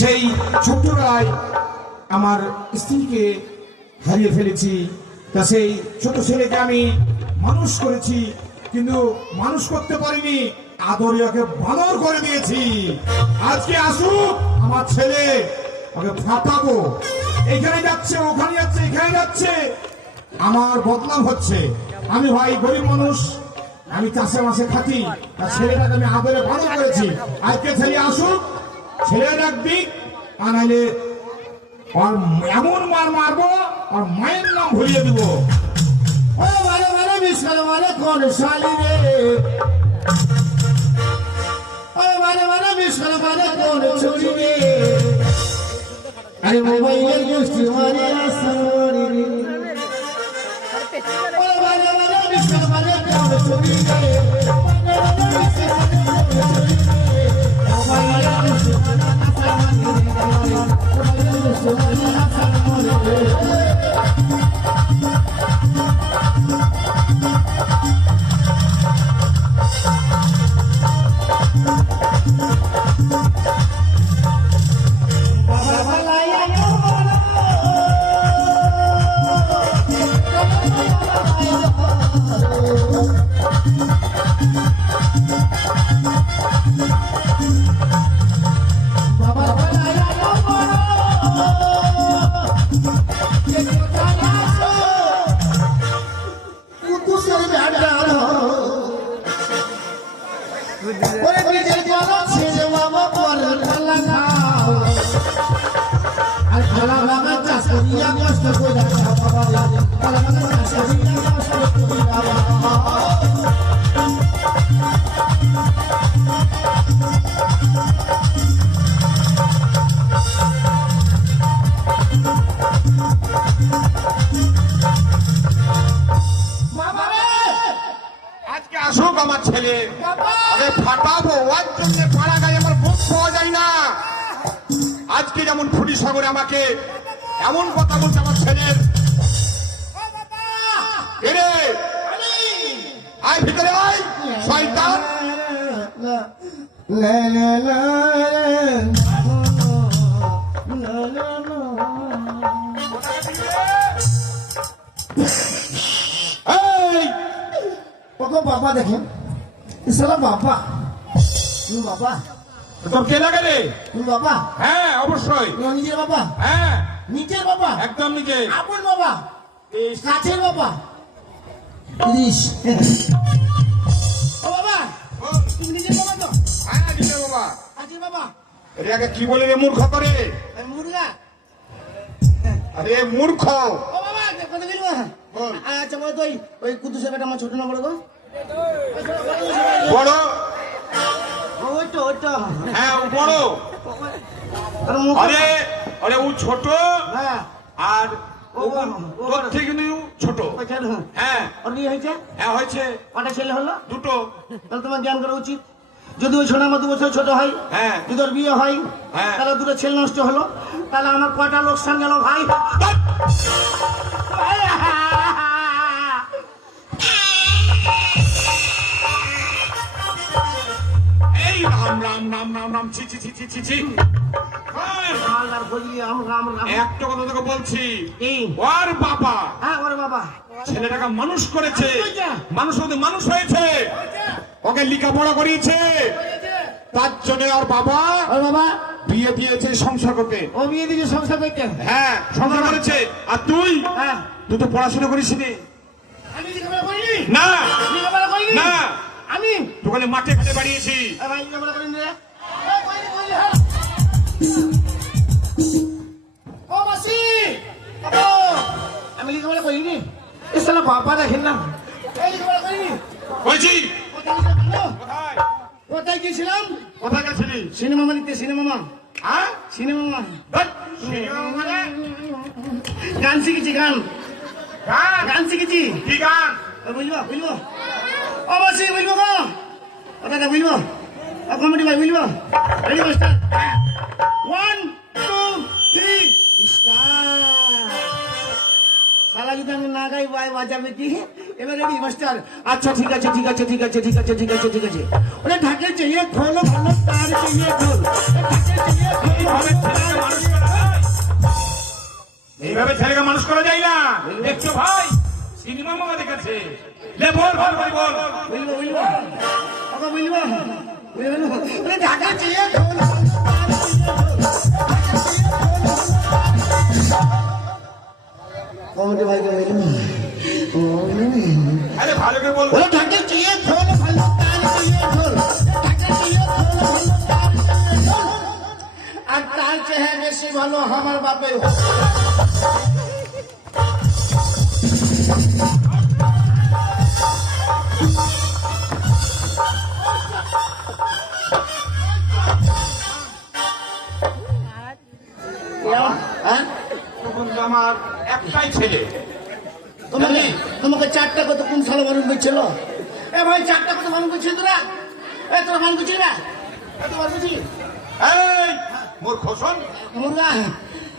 সেই ছোট্টরাই আমার স্ত্রীকে হারিয়ে ফেলেছি। তা সেই ছোট ছেলেকে আমি মানুষ করেছি, কিন্তু মানুষ করতে পারিনি, আদরিয়াকে বানর করে দিয়েছি। আজকে আসুক আমার ছেলে, ওকে ফাটাবো। এখানে যাচ্ছে, ওখানে যাচ্ছে, এখানে যাচ্ছে, আমার বদনাম হচ্ছে। আমি ভাই গরিব মানুষ, আমি চাষে মাসে খাটি, তার ছেলেটাকে আমি আদরে বানর করেছি। আজকে ছেলে আসুক, ছেলে রাখবি, আর নাইলে এমন মার মারবো আর মায়ের নাম ভুলিয়ে দিব। কোন শালি রে, কোন ছড়ি রে, আরে মোবাইলের গোষ্ঠী মানে আমার ছেলে ফাটাবো। ওর জন্য পাড়া গায়ে আমার বুক পাওয়া যায় না। আজকে যেমন ফুটি সাগরে আমাকে এমন কথা বলছে আমার ছেলের, আয় ভিতরে আয় শয়তান। বাবা দেখেন বাবা, তুমি বাবা, তোর কে লাগে রে? তুমি বাবা? হ্যাঁ অবশ্যই। নিজের বাবা? হ্যাঁ নিজের বাবা, একদম নিজের। আপন বাবা? কাছের বাবা? ও বাবা, তুমি নিজের বাবা তো? হ্যাঁ নিজের বাবা। কাছের বাবা? এটাকে কি বলে রে মূর্খ করে? মুর্গা। আরে মূর্খ। ও বাবা কথা বলবো? আচ্ছা বলো তো ওই কুদ্দুসের বেটা আমার ছোট নম্বর গো বড়? হ্যাঁ বড়। আরে আরে ও ছোট আর তোর থেকে ছোট। হ্যাঁ হ্যাঁ হয়েছে। কটা ছেলে হলো? দুটো। তাহলে তোমার জ্ঞান করা উচিত। যদি ওই ছোট আমার 2 বছর ছোট হয়, হ্যাঁ যদি ওর বিয়ে হয়, তাহলে দুটো ছেলে নষ্ট হলো, তাহলে আমার কটা লোকসান গেল ভাই? এই রাম রাম রাম রাম রাম ছি ছি ছি ছি ছি ছি একটা কথা তোকে বলছি, ওর বাবা ছেলেটাকে মানুষ করেছে, মানুষ হতে মানুষ হয়েছে, ওকে লেখাপড়া করিয়েছে, তার জন্য ওর বাবা বিয়ে দিয়েছে সংসার করতে। ও বিয়ে দিয়েছে সংসার করতে? হ্যাঁ সংসার করেছে। আর তুই তুই তো পড়াশোনা করিস নি। আমি লেখাপড়া করিনি। না লেখাপড়া করিনি। না আমি তোকে মাঠে ঘাটে বাড়িয়েছি। ভাই লেখাপড়া করিনি রে। ও মাসি আমি লেখাপড়া করিনি। এ শালা বাবা দেখেন না, এই লেখাপড়া করিনি বলছি কোথায় কোথায় গেছিলাম? কোথায় গেছিলি? সিনেমা মানিতে সিনেমা মা। হ্যাঁ সিনেমা মানে গান শিখেছি, গান গান শিখেছি। কি গান? বুঝবো বুঝবো অবশ্যই বুঝবো গো, ও দাদা বুঝবো, ও কমেডি ভাই বুঝবো। Ready master, 1 2 3 start. সালা যদি আমি না গাই ভাই বাজাবে কি? এবার রেডি মাস্টার। আচ্ছা ঠিক আছে ঠিক আছে ঠিক আছে ঠিক আছে ঠিক আছে ঠিক আছে। ওরে ঢাকে চাইয়ে খোল ভালো তার চাইয়ে খোল, ঢাকে চাইয়ে খোল এইভাবে ছেলেকে মানুষ করা যায় না। দেখছো ভাই সিনেমা মামা দেখেছে। লে বল বল বল বল বুঝবো বুঝবো ওকে বুঝবো বুঝবো। ওরে ঢাকে চাইয়ে খোল কমেডি ভাইকে বুঝবো। আরে ভালো করে বল। ওরে ঢাকে চাইয়ে খোল ভালো তার চাইয়ে খোল, ঢাকে চাইয়ে খোল ভালো তার চাইয়ে খোল, আর তার চেয়ে বেশি ভালো আমার বাপের হোক। তখন তো আমার একটাই ছেলে। তোমাকে তোমাকে 4টা কত কোন সালে বারণ করছিল? এ ভাই 4টা কত বারণ করছিল তোরা? এ তোরা বারণ করছিলি না? এ তোরা বুঝলি? এই মোর খোসন মুরগা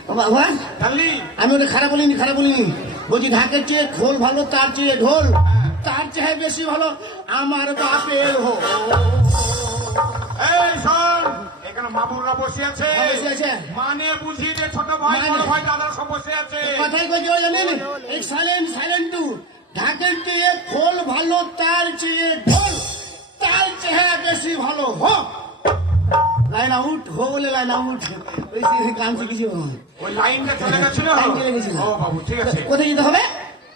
বাবা জানলি? আমি ওটা খারাপ বলিনি, খারাপ বলিনি। বলছি ঢাকের চেয়ে খোল ভালো তার চেয়ে ঢোল, তার চেয়ে বেশি ভালো আমার বাপের হোক। এই শোন, এখানে মামুররা বসে আছে, বসে আছে। মানে বুঝি যে ছোট ভাই বড় ভাই দাদা সব বসে আছে। কথাই কই জানেন? এই সাইলেন্ট সাইলেন্ট টু। ঢাকের চেয়ে খোল ভালো তার চেয়ে ঢোল, তার চেয়ে বেশি ভালো হোক। লাইন আউট হো বলে লাইন আউট। ওই গান শিখেছি। ওই লাইনটা চলে গেছিল। লাইন চলে গেছিল। ও বাবু ঠিক আছে। কোথায় যেতে হবে?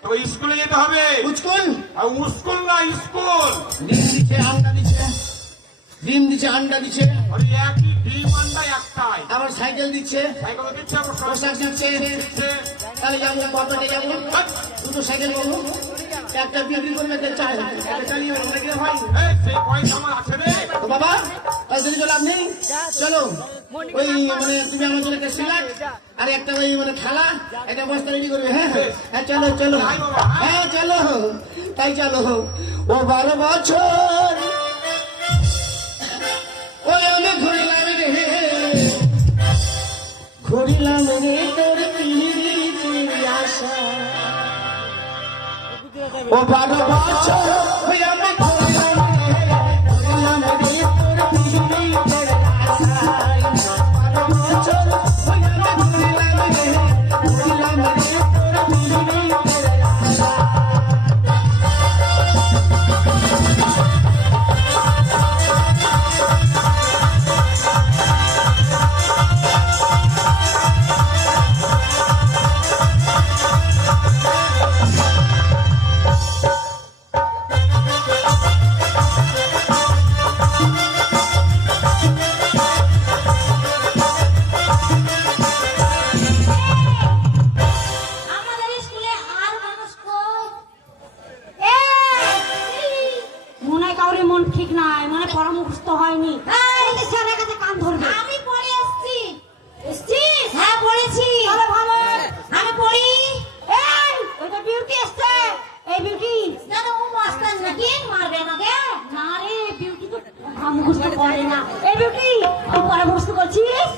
তো স্কুলে যেতে হবে। স্কুল? আর স্কুল না স্কুল। ডিম দিচ্ছে আন্ডা দিচ্ছে, ডিম দিচ্ছে আন্ডা দিচ্ছে, ওই একই ডিম আন্ডা একটাই। আবার সাইকেল দিচ্ছে, সাইকেল দিচ্ছে আবার পোশাক দিচ্ছে। তাহলে যাবো কতটা যাবো? দুটো সাইকেল পাবো, একটা বিক্রি করবে, একটা চালিয়ে ভাই। এই সেই পয়সা আমার আছে রে। তো বাবা তাহলে চলো, আপনি চলো ওই মানে তুমি আমার জন্য একটা সিলাট আর একটা ওই মানে থালা একটা বস্তা রেডি করবে। হ্যাঁ হ্যাঁ চলো চলো, হ্যাঁ চলো তাই চলো। ও 12 বছর ওই আমি ঘুরিলাম রে, ঘুরিলাম রে তোর পিড়িতে আশা। ও 12 বছর ওই আমি ঘুরিলাম রে, ঘুরিলাম রে তোর পিড়িতে আশা। 12 বছর ওই আমি ঘুরিলাম রে, ঘুরিলাম রে তোর পিড়িতে আশা। মুখস্থ করে না। এই বিউটি তুই পরে মুখস্থ করছিস?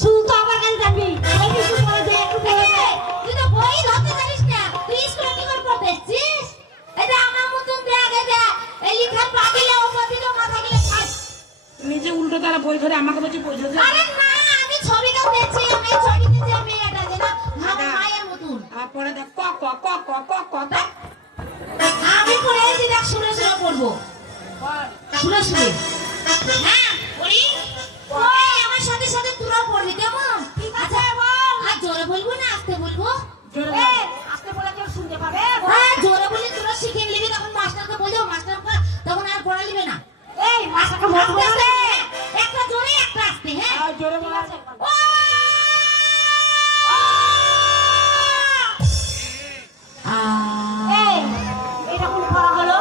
শুধু তো আমার কাছে যাবি। এই কিছু পরে দে একটু পরে দে। তুই তো বই ধরতে জানিস না। তুই স্কুলে কি করে পড়তে এসেছিস? এই যে আমার মতন ব্যাগ এই যে এই লিখার পা দিলে ও দিলে মাথা গিলে খাস। বলছে উল্টো তারা বই ধরে আমাকে বলছে বই ধরে আরে না আমি ছবিটা দেখছি আমি ছবিতে যে মেয়েটা যে না আমার মায়ের মতন পরে দেখ ক ক ক ক ক ক দেখ আমি পড়ে এসে দেখ শুনে শুনে পড়বো শুনে শুনে হ্যাঁ পড়ি ওই আমার সাথে সাথে তোরা পড়বি কেমন আচ্ছা বল আর জোরে বলবো না আস্তে বলবো জোরে এ, বল। আস্তে বলে কেউ শুনতে পাবে হ্যাঁ জোরে বলে তোরা শিখে নিবি তখন মাস্টারকে বলবো মাস্টার তখন আর পড়া নিবে না এই মাস্টারকে বলবো একটা জোরে একটা আস্তে হ্যাঁ আর জোরে বল ও! এই, এটা কোন পড়া হলো?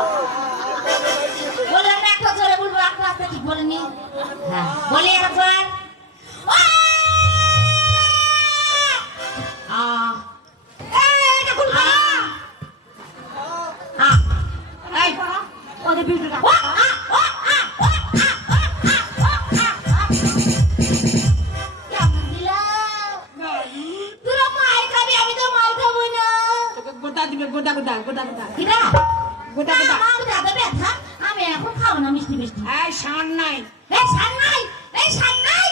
বললাম না একটা জোরে বলবো, একটা আস্তে ঠিক বলিনি। হ্যাঁ, বলি একবার। এই, এটা কোন পড়া? এই, ওদের বিউটিটা। কেমন দিলাম? তোরা মার খাবি, আমি তো মার খাবো না। তোকে গোটা দিবে গোটা গোটা গোটা গোটা কিরা? গোটা গোটা আমার দাদা ব্যথা, আমি এখন খাবো না মিষ্টি মিষ্টি। এই শান নাই এই সান্নাই, এই সান্নাই,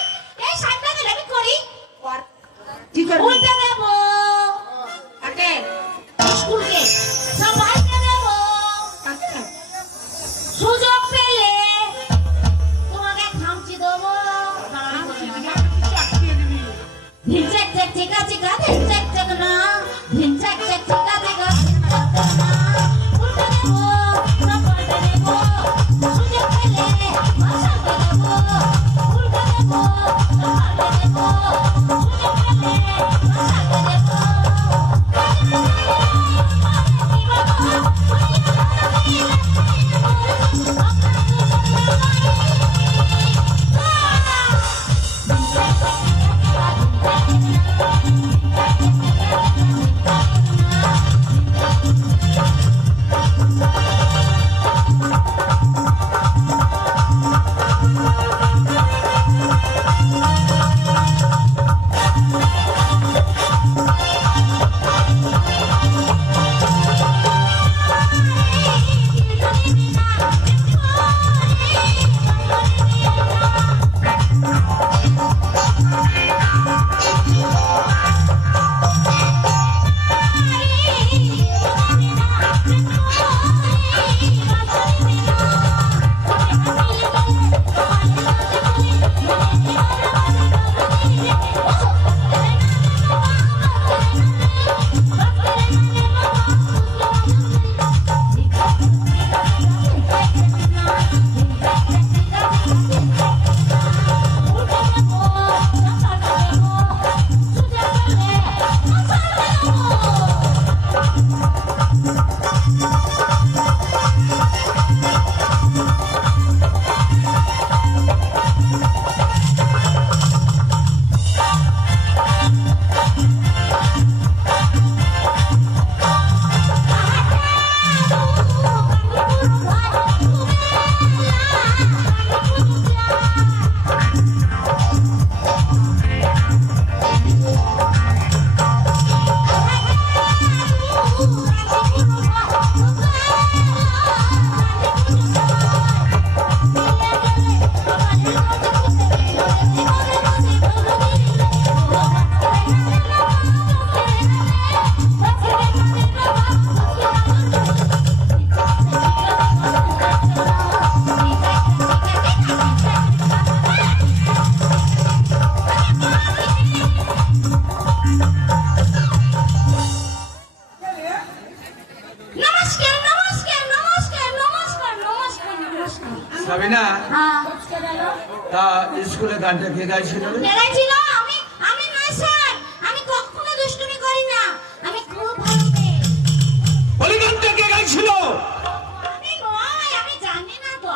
এই সান্নাই দিলে আমি করি। কর কি করবি উল্টে দেবো কাকে স্কুলকে, সবাইকে দেবো। কাকে সুযোগ পেলে তোমাকে খামচি দেবো। ধিন চেক চেক চিকা চিকা, ধিন চেক চেক না, ধিন চেক চেক চিকা চিকা, উল্টে দেবো, সব উল্টে দেবো। সুযোগ পেলে মশাকে দেবো, উল্টে দেবো, সব উল্টে দেবো। সুযোগ পেলে মশাকে দেবো। নমস্কার নমস্কার নমস্কার নমস্কার নমস্কার নমস্কার সাবিনা হ্যাঁ তা স্কুলে গানটা কে গাইছিল রে? বেড়াইছিল আমি আমি নয় স্যার আমি কখনো দুষ্টুমি করি না আমি খুব ভালো মেয়ে বলি গানটা কে গাইছিল? আমি নয় আমি জানি না তো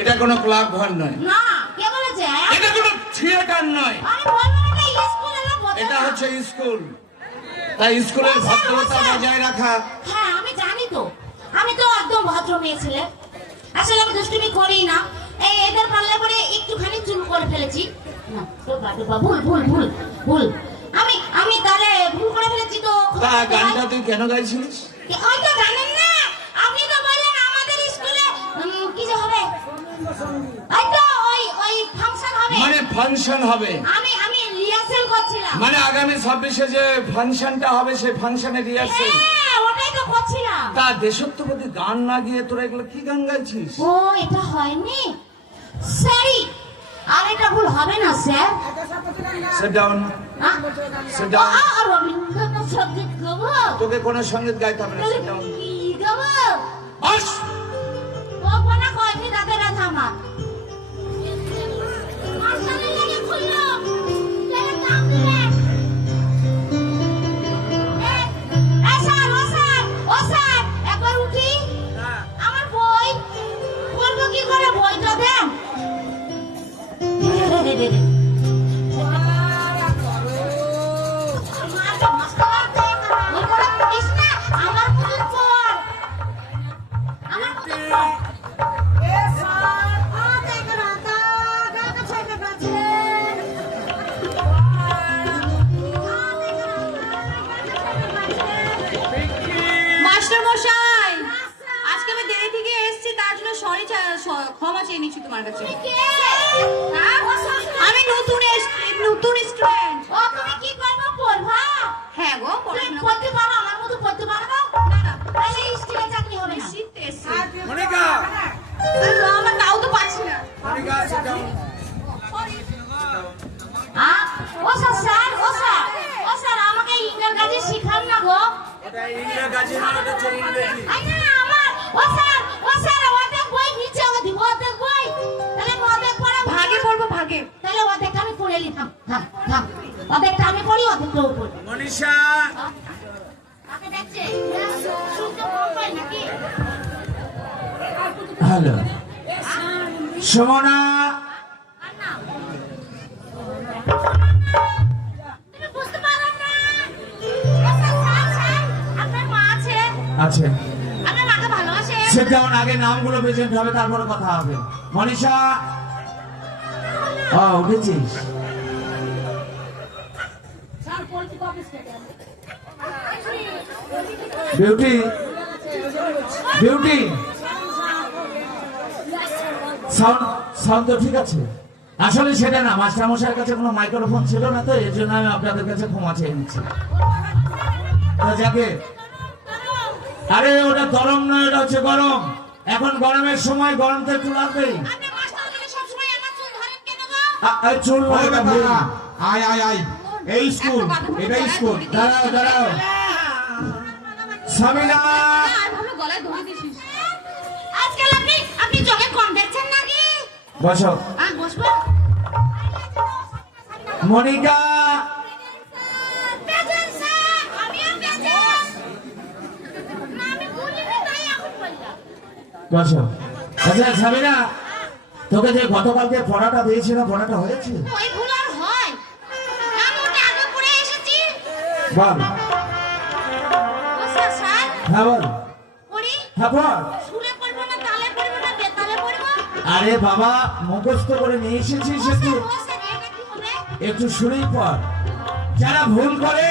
এটা কোনো ক্লাব ঘর নয়, না কে বলেছে এটা কোনো থিয়েটার নয়, আমি বলবো না এটা স্কুল এর কথা এটা হচ্ছে স্কুল। তাই স্কুলের ভদ্রতা বজায় রাখা। হ্যাঁ আমি জানি তো আমি তো একদম ভদ্র মেয়ে ছেলে আসলে আমি দুষ্টুমি করি না এই এদের পাল্লা পরে একটুখানি চুল করে ফেলেছি না টোপা টোপা ভুল ভুল ভুল ভুল আমি আমি তাহলে ভুল করে ফেলেছি তো তা গানটা তুই কেন গাইছিলিস? হয়তো জানেন না আপনি তো বললেন আমাদের স্কুলে কি যে হবে হয়তো ওই ওই ফাংশন হবে। আমি রিহার্সেল করছিলাম। মানে আগামী 26-এ যে ফাংশনটা হবে সেই ফাংশনের রিহার্সেল। হ্যাঁ, ওটাই তো করছিলাম। তা দেশত্ববোধী গান না গিয়ে তোরা এগুলো কি গান গাইছিস? ও, এটা হয়নি, সরি। আর এটা ভুল হবে না স্যার। Sit down. হ্যাঁ? Sit down. আর রবীন্দ্রনাথ সঙ্গীত গাবো? তোকে কোনো সঙ্গীত গাইতে হবে না। তাহলে Sit down. কি গাবো? বস। বাবা না কয়নি রাতে রাত আমার। মাস্টারে লেগে খুললো। লেগে চাপ দিলেন। ও স্যার, একবার উঠি। আমার বই পড়বো কি করে? বইটা দেন। আমার পুতুল পড়। আমার পুতুল পড়। মাস্টার মশাই, আজকে আমি দেরি থেকে এসেছি, তার জন্য সরি, ক্ষমা চেয়ে নিচ্ছি তোমার কাছে। হ্যাঁ? আমি নতুন স্টুডেন্ট। ও, তুমি কি করবো? পড়বা? হ্যাঁ গো, তুমি পড়াশোনা পড়তে পারো? আমার মতো পড়তে পারবো? না, তাহলে স্কুলে চাকরি হবে না। শিখতে এসেছি। মনিকা, আমার তাও তো পাচ্ছি না। Monika, sit down. হ্যাঁ? ও স্যার, আমাকে ইংরেজি শিখান না গো। ওটা ইংরেজি না, ওটা হচ্ছে ইংরেজি। আই না, আমার ও স্যার অর্ধেক বই নিচে ওকে দিব, অর্ধেক বই। তাহলে আমি অর্ধেক পড়া ভাগে পড়বো, ভাগে। তাহলে অর্ধেকটা আমি পড়ে নিতাম। থাম। অর্ধেকটা আমি পড়ি, অর্ধেকটা ও পড়ি। মনীষা, আপনি দেখছে শুনতে কম পাই নাকি? হ্যালো সুমনা, তুমি বুঝতে পারো না? ও স্যার, আপনার মা আছে? আছে। আপনার মাকে ভালোবাসে? Sit down. আগে নামগুলো প্রেজেন্ট হবে, তারপরে কথা হবে। মনীষা, উঠেছিস? বিউটি, সাউন্ড তো ঠিক আছে? আসলে সেটা না, মাস্টারমশাইয়ের কাছে কোনো মাইক্রোফোন ছিল না, তো এর জন্য আমি আপনাদের কাছে ক্ষমা চেয়ে নিচ্ছি। যাকে, আরে ওটা গরম নয়, এটা হচ্ছে গরম। এখন গরমের সময়, গরম তো একটু লাগবেই। আপনি মাস্টার থেকে সব সময় আমার চুল ধরেন কেন গো? চুল ওই এটা বাবা, ভুল। আয় এই স্কুল, এটাই স্কুল। দাঁড়াও সামিনা, আর ভালো গলায় ধরে দিছিস। আজকাল আপনি চোখে কম দেখছেন নাকি? বসো। বসবো। মনিকা, প্রেজেন্ট স্যার, আমিও প্রেজেন্ট। না, আমি ভুলিনি, তাই এখন বললাম। বসো। আচ্ছা সামিনা, তোকে যে গতকালকে পড়াটা দিয়েছিলাম, পড়াটা হয়েছে? ওই ভুল আর হয়? আমি ওটা আগে পড়ে এসেছি। বল। ও স্যার, হ্যাঁ বল। পড়ি? হ্যাঁ বল। সুরে পড়বো না, তালে পড়বো না, বেতালে পড়বো? আরে বাবা, মুখস্থ করে নিয়ে এসেছিস, ও স্যার, এটা কি হবে? একটু শুনেই পড়। যারা ভুল করে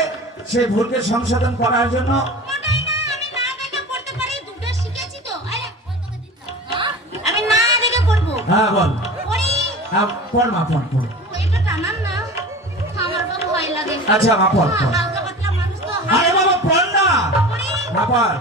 সেই ভুলকে সংশোধন করার জন্য। ওটাই না, আমি না দেখে পড়তে পারি, দুটো শিখেছি তো। আরে, ওই তোকে দিলাম। হ্যাঁ? আমি না দেখে পড়বো। হ্যাঁ বল। পড়ি? হ্যাঁ, পড় মা, পড়। ওইটা টানান না, আমার তো ভয় লাগে। আচ্ছা মা, পড়। হালকা পাতলা মানুষ তো। আরে বাবা পড় না। পড়ি? মা পড়।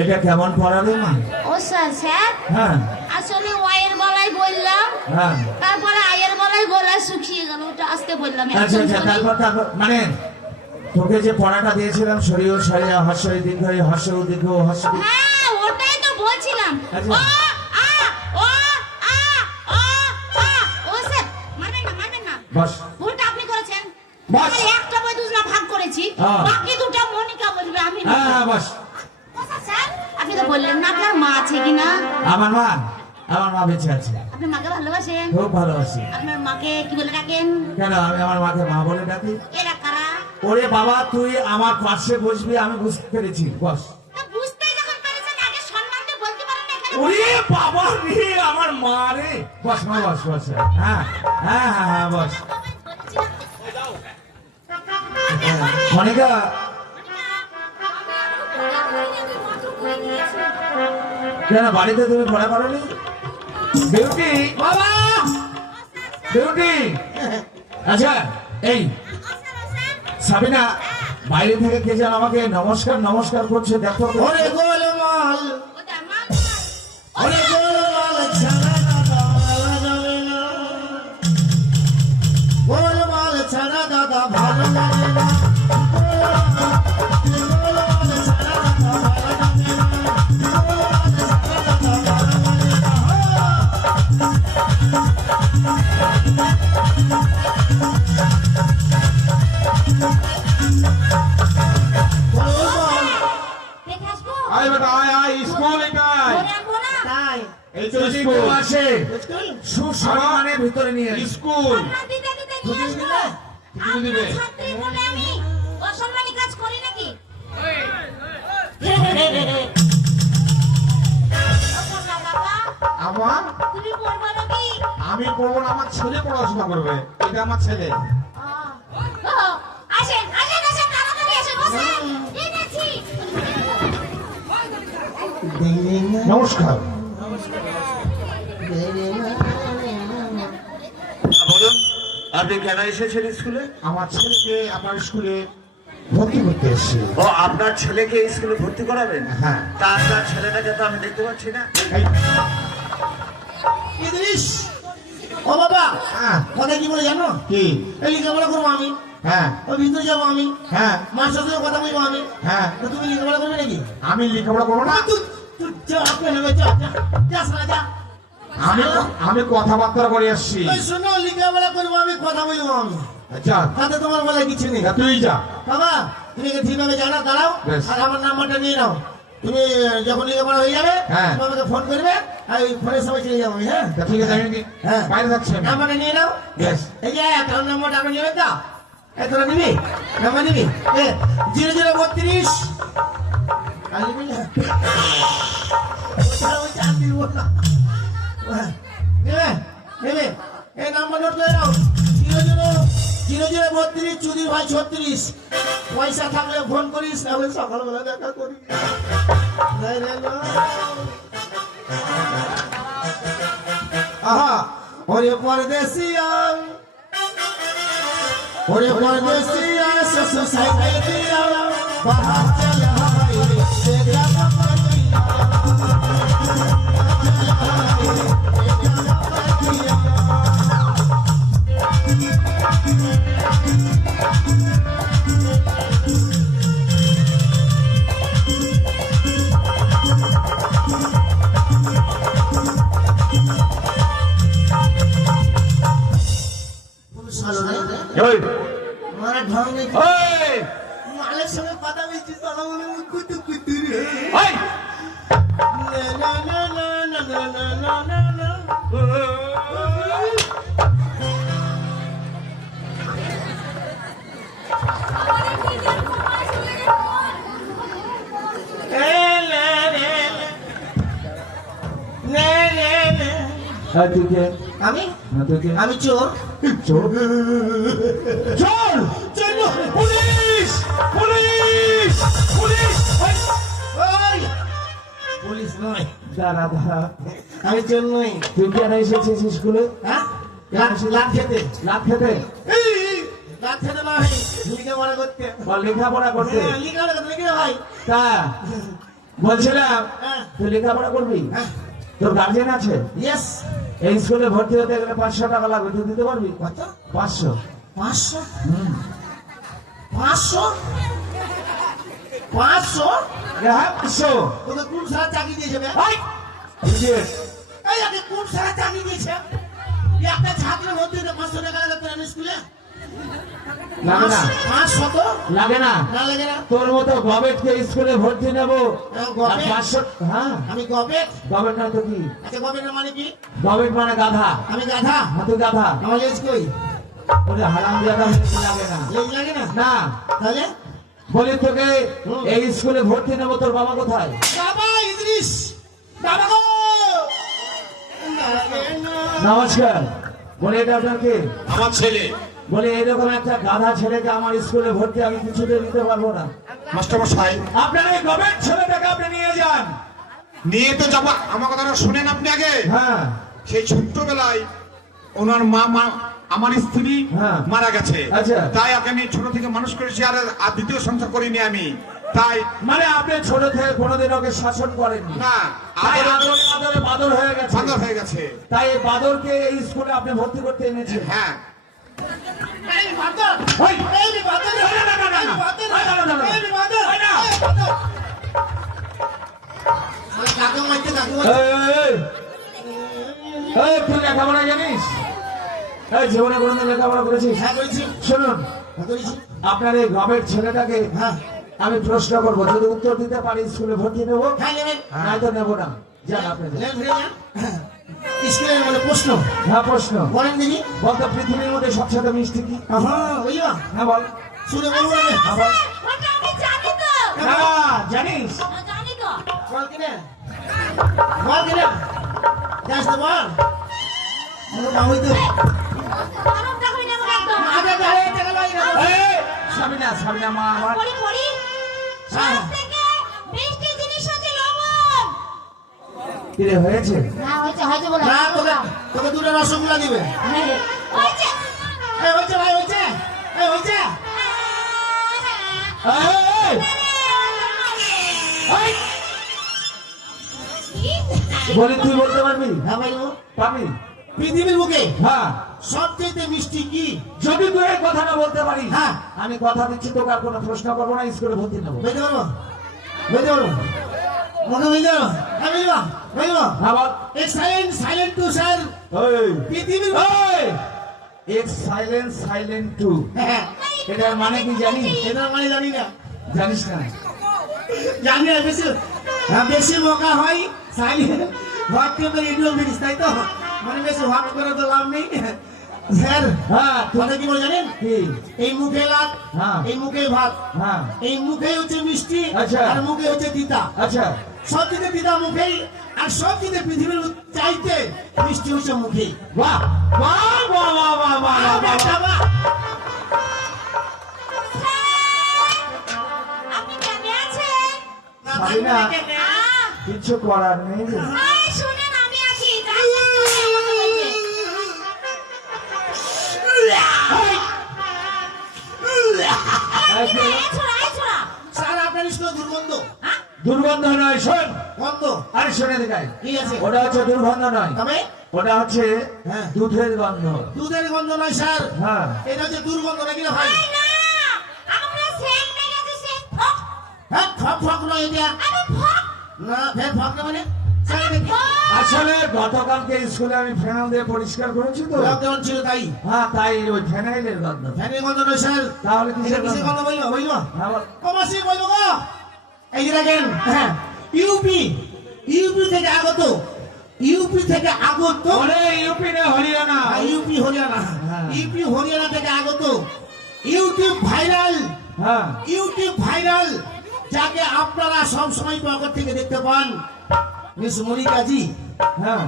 এটা কেমন পড়াবে মা? ও স্যার, হ্যাঁ আসলে ওয়াইয়ের গলায় বললাম, হ্যাঁ। তারপরে আয়ের গলায় গলা শুকিয়ে গেল, ওটা আস্তে বললাম। আচ্ছা তারপর মানে তোকে যে পড়াটা দিয়েছিলাম, শরীর শরীর হর্ষই দীর্ঘ হর্ষ দীর্ঘ হর্ষ। হ্যাঁ, ওটাই তো বলছিলাম। আচ্ছা। ও স্যার, মারবেন না। বস। ভুলটা আপনি করেছেন। বাস। আমি একটা বই দুজনা ভাগ করেছি, হ্যাঁ। বাকি দুটো মনিকা বলবে, আমি না। হ্যাঁ বস। ও স্যার, আপনি তো বললেন না আপনার মা আছে কিনা? আমার মা বেঁচে আছে। আপনি মাকে ভালোবাসেন? খুব ভালোবাসি। আপনার মাকে কি বলে ডাকেন? কেন আমি আমার মাকে মা বলে ডাকি? এরা কারা? ওরে বাবা, তুই আমার পাশে বসবি, আমি বুঝতে পেরেছি। বস। তা বুঝতেই যখন পেরেছেন, আগে সম্মান দিয়ে বলতে পারেন না এখানে? ওরে বাবা রে, আমার মা রে। বস মা, বস। হ্যাঁ বস। মনিকা, কেন বাড়িতে তুমি পড়া করনি? বিউটি, বাবা বিউটি। আচ্ছা এই সাবিনা, বাইরে থেকে কে যেন আমাকে নমস্কার নমস্কার করছে, দেখো তো। ওরে গোলমাল ওটা মা ওরে গোলমাল ছাড়া দাদা ভালো যাবে না গোলমাল ছাড়া দাদা ভালো যাবে না গোলমাল ছাড়া দাদা ভালো যাবে না গোলমাল ছাড়া দাদা ভালো যাবে না গোলমাল দেখে আসবো আয় বেটা আয় আয়, স্কুল এটাই। মনে আনবো না তাই এই তো যদি স্কুল। কেউ আসে স্কুল সুসম্মানে ভিতরে নিয়ে আসে। স্কুল আপনার দিতে দিতে নিয়ে আসবো কিছু দিবে? আপনার ছাত্রী বলে আমি অসম্মানী কাজ করি নাকি অপর্ণা বাবা, আমার তুমি পড়বা নাকি আমি পড়বো না, আমার ছেলে পড়াশোনা করবে। এটা আমার ছেলে। আসেন আসেন আসেন তাড়াতাড়ি এসে বসেন ঠিক আছি নমস্কার। বলুন, আপনি কেন এসেছেন স্কুলে? আমার ছেলেকে আপনার স্কুলে ভর্তি করতে এসেছি। ও, আপনার ছেলেকে স্কুলে ভর্তি করাবেন? হ্যাঁ। তা আপনার ছেলেটাকে তো আমি দেখতে পাচ্ছি না। এই, ইদ্রিস ও বাবা হ্যাঁ, কথা কি বলে জানো কি? এই লেখাপড়া করবো আমি হ্যাঁ ওই ভিতরে যাবো আমি হ্যাঁ মাস্টার সঙ্গে কথা বলবো আমি হ্যাঁ। তো তুমি লেখাপড়া করবে নাকি আমি লেখাপড়া করবো না। তুই তুই যা আপনি নেবে যা যা যা সারা যা আমি কথাবার্তা করে আসছি। ওই শোনো লেখাপড়া করবো আমি কথা বলবো আমি আচ্ছা তাতে তোমার বলে কিছু নেই তুই যা। বাবা তুমি কি ঠিকভাবে জানা দাঁড়াও বেশ। আর আমার নাম্বারটা নিয়ে নাও তুমি যখন লেখাপড়া হয়ে যাবে হ্যাঁ। তুমি আমাকে ফোন করবে আর ওই ফোনের সময় চলে যাবো আমি, হ্যাঁ তা ঠিক আছে, আমি হ্যাঁ। বাইরে যাচ্ছি আমি। নাম্বারটা নিয়ে নাও বেশ। এই যে তোর নাম্বারটা আমি নেবে তো তোরা নিবি নাম্বার নিবি 0032 আর নিবি না? ওই চার দিব না। নেবে নেবে এই নাম্বার নোট করে নাও 0032 চুরি ভাই 36 পয়সা থাকলে ফোন করিস তাহলে সকালবেলা দেখা করি আহা ওরে পরদেশিয়া ওরে পরদেশিয়া সোসাইটি দিয়া বাহার চল হাই দেখা ওই, মারা ঢং নেই ওই, মালের সঙ্গে কথা বলছিস তারা বলে কুতু কুতু রে ওই। না না না না না না না না না হ্যাঁ, তুই কে? আমি হ্যাঁ, তুই কে? আমি চোর চোর? চোর! চোর পুলিশ! পুলিশ! পুলিশ! ওই! ওই পুলিশ নয় দাঁড়া, দাঁড়া। আমি চোর নই তুই কেন এসেছিস স্কুলে? হ্যাঁ লাভ খেতে লাভ খেতে? লাভ খেতে নয় লেখাপড়া করতে বা লেখাপড়া করতে? হ্যাঁ, লেখাপড়া করতে লিখে ভাই তা বলছিলাম, হ্যাঁ তুই লেখাপড়া করবি? হ্যাঁ তোর গার্জেন আছে? ইয়েস এই স্কুলে ভর্তি হতে গেলে 500 টাকা লাগবে, তুই দিতে পারবি? কত 500। 500 হুম। 500 500 হ্যাঁ, 500। তোকে কোন সারা চাকরি দিয়েছে বে? এই! Idiot! এই আগে কোন সারা চাকরি দিয়েছে এই একটা ছাত্র ভর্তি হতে 500 টাকা লাগে তোর স্কুলে লাগে না, 500 তো লাগে না। না লাগে না তোর মতো গবেটকে স্কুলে ভর্তি নেবো হ্যাঁ, আর গবেট? 500। হ্যাঁ, আমি গবেট গবেট না তো কি? আচ্ছা গবেটের মানে কি গবেট মানে গাধা। আমি গাধা হ্যাঁ, তুই গাধা। আমার লেজ কই বলে হারাম জায়গা লাগে না। লেজ লাগে না না, তাহলে বলি তোকে এই স্কুলে ভর্তি নেবো, তোর বাবা কোথায়? বাবা ইদ্রিস বাবা গো নমস্কার। বলে এটা আপনার কে? আমার ছেলে। বলে এরকম একটা গাধা ছেলেকে আমার স্কুলে ভর্তি আমি কিছুতে নিতে পারবো না। মাস্টারমশাই, আপনার এই গবেট ছেলেটাকে আপনি নিয়ে যান। নিয়ে তো যাবো, আমার কথাটা শুনেন আপনি আগে। হ্যাঁ সেই ছোট্টবেলায় ওনার মা আমার স্ত্রী হ্যাঁ। মারা গেছে, আচ্ছা। তাই ওকে আমি ছোট থেকে মানুষ করেছি, আর দ্বিতীয় সংসার করিনি আমি। তাই মানে আপনি ছোট থেকে কোনোদিন ওকে শাসন করেননি, না, তাই আদরে আদরে আদরে বাদর হয়ে গেছে। বান্দর হয়ে গেছে। তাই এই বাদরকে এই স্কুলে আপনি ভর্তি করতে এনেছেন। হ্যাঁ, এই বাদর ওই! এই বাদর না, না, না, না, না, না। ওই, না, না, না, না। এই বাদর ওই, না। এই বাদর ওই কাকে মারতে এই, এই, এই, তুই লেখাপড়া জানিস? এই জীবনে কোনোদিন লেখাপড়া করেছিস? হ্যাঁ করেছি শুনুন, হ্যাঁ করেছি আপনার এই গ্রামের ছেলেটাকে হ্যাঁ আমি প্রশ্ন করবো, যদি উত্তর দিতে পারি স্কুলে ভর্তি নেবো, হ্যাঁ নেবেন নয়তো নেবো না। যান আপনি যান। নেন ফিরে যান স্কুলে মানে প্রশ্ন হ্যাঁ প্রশ্ন বলেন দেখি বলতো, পৃথিবীর মধ্যে সবচেয়ে মিষ্টি কি? হ্যাঁ বুঝলাম হ্যাঁ বল। শুনে বলবো না হ্যাঁ বল। ওটা আমি জানি তো। না, জানিস? জানি তো। বল কিনে যাস তো বল বলো মা হইতো আরবটা কই নেব একদম। আগে দাঁড়ে টাকা লই না এই, সাবিনা, সাবিনা মা আমার। পড়ি পড়ি। সব থেকে মিষ্টি জিনিস হচ্ছে লবণ। কিরে হয়েছে? না হয়েছে বলে। না তোকে তোকে দুটো রসগোল্লা দিবে হয়েছে। এই হইছে ভাই হইছে এই হইছে এই, এই, বলি তুই বলতে পারবি? হ্যাঁ ভাই পারবি? পৃথিবীর বুকে হ্যাঁ। সবচেয়ে মিষ্টি কি যদি তুই এই কথাটা বলতে পারিস, হ্যাঁ। আমি কথা দিচ্ছি তোকে আর কোনো প্রশ্ন করবো না, স্কুলে ভর্তি নেবো। বলতে পারবো বলতে পারবো মুখে বলতে পারবো হ্যাঁ বলবো বলবো হ্যাঁ বল। এক সাইলেন্ট টু স্যার এই, পৃথিবীর এই, এক্স সাইলেন্ট সাইলেন্ট টু, হ্যাঁ এটার মানে কি জানিস? এটা মানে জানি না জানিস না? জানি না বেশি হ্যাঁ বেশি বোকা হয় সাইলেন্ট হোয়াট টেম্পার ইডিও মিনিস তাই তো মানে বেশি হোয়াট করে তো লাভ নেই স্যার হ্যাঁ তুই কথা কি বলে জানেন কি? এই মুখে লাত হ্যাঁ। এই মুখে ভাত হ্যাঁ এই মুখে হচ্ছে মিষ্টি আচ্ছা। আর মুখে হচ্ছে তিতা আচ্ছা, সব দিতে দিদা মুখেই আর সব দিতে পৃথিবীর চাইতে মিষ্টি হচ্ছে মুখেই বাহ বাহ বাহ বাহ বাহ বাহ বাহ বাহ। আপনি কেমন আছেন? সাবিনা, কিছু করার নেই। এই শুনেন আমি আছি। আমাকে বলবে। এই ছোড়া। স্যার আপনার স্কুল দুর্গন্ধ দুর্গন্ধ নয়, শোন। গন্ধ আরে শোনে দেখাই, কি আছে ওটা হচ্ছে দুর্গন্ধ নয়, তবে ওটা হচ্ছে হ্যাঁ। দুধের গন্ধ। দুধের গন্ধ নয় স্যার হ্যাঁ। এটা হচ্ছে দুর্গন্ধ নাকি না ভাই এই না। আমরা সেন্ট মেগেছে সেন্ট ফক। হ্যাঁ ফক ফক নয় এটা আমি ফক। না ফের ফক না মানে স্যার এটা কি? আসলে গতকালকে স্কুলে আমি ফেনাল দিয়ে পরিষ্কার করেছি তো, লকডাউন ছিল তাই হ্যাঁ, তাই ওই ফেনাইলের গন্ধ। ফ্যানের গন্ধ নয় স্যার তাহলে এটা কিসের কিসের গন্ধ? গন্ধ বলবো বলবো হ্যাঁ বল। কমাসি বলবো গো এই যে দেখেন হ্যাঁ ইউপি থেকে আগত ওরে ইউপি না হরিয়ানা। ইউপি হরিয়ানা হ্যাঁ। ইউপি হরিয়ানা থেকে আগত ইউটিউব ভাইরাল যাকে আপনারা সব সময় পকেট থেকে দেখতে পান মিস মনিকাজি হ্যাঁ